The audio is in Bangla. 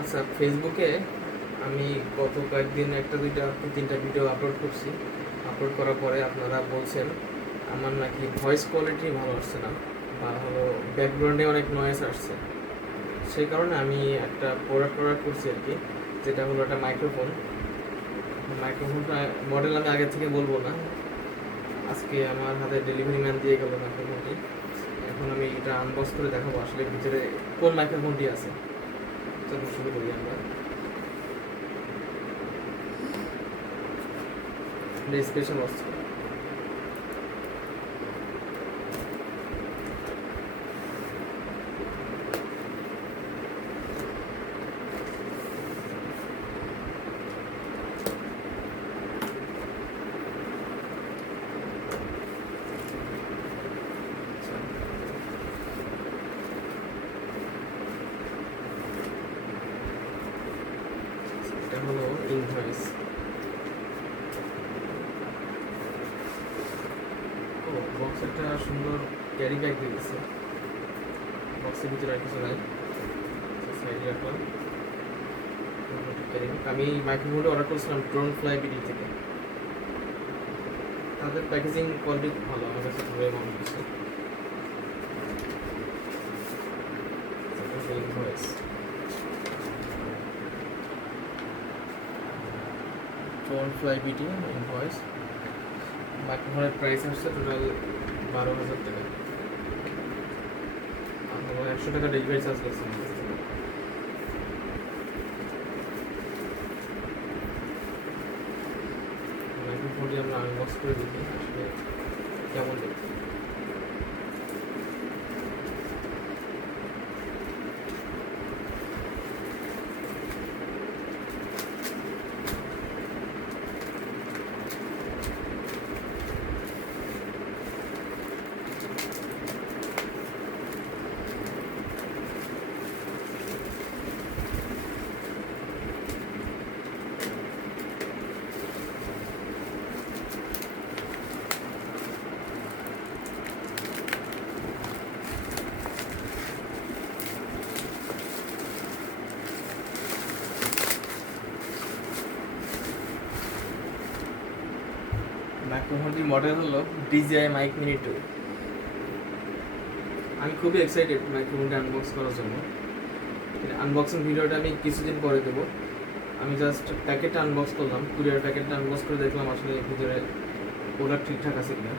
আচ্ছা, ফেসবুকে আমি গত কয়েকদিন একটা দুইটা তিনটা ভিডিও আপলোড করছি। আপলোড করার পরে আপনারা বলছেন আমার নাকি ভয়েস কোয়ালিটি ভালো আসছে না, বা হলো ব্যাকগ্রাউন্ডে অনেক নয়েজ আসছে। সেই কারণে আমি একটা প্রোডাক্ট অর্ডার করছি আর কি, যেটা হলো একটা মাইক্রোফোন। মাইক্রোফোনটা মডেল আমি আগে থেকে বলবো না, আজকে আমার হাতে ডেলিভারি ম্যান দিয়ে গেল মাইক্রোফোনটি। এখন আমি এটা আনবক্স করে দেখাবো আসলে ভিতরে কোন মাইক্রোফোনটি আছে। চলো শুরু করি আমরা। স্পেশাল অস্ত্র। এটা হলো ইনভয়েস। ও, বক্স একটা সুন্দর ক্যারি ব্যাগ দিয়ে দিচ্ছে। বক্সের ভিতরে আর কিছু নাই, সাইডে রাখলাম। Carry bag. আমি মাইক্রোফোনটা অর্ডার করেছিলাম ড্রোন ফ্লাই বিডি থেকে। তাদের প্যাকেজিং কোয়ালিটি খুব ভালো, আমার কাছে ভালো মনে হচ্ছে। Invoice drone fly BD invoice. মাইক্রোফোনের প্রাইস আসছে টোটাল 12,000 টাকা। আর 100 টাকা ডেলিভারি চার্জ লাগছে। মাইক্রোফোনটি আমরা আনবক্স করে দেখি আসলে কেমন দেখতে। মাইক্রোফোনটির মডেল হলো DJI মাইক মিনি 2। আমি খুবই এক্সাইটেড মাইক্রোফোনটি আনবক্স করার জন্য। আনবক্সিং ভিডিওটা আমি কিছুদিন পরে দেবো। আমি জাস্ট প্যাকেটটা আনবক্স করলাম, কুরিয়ার প্যাকেটটা আনবক্স করে দেখলাম আসলে ভিতরে প্রোডাক্ট ঠিকঠাক আছে কিনা।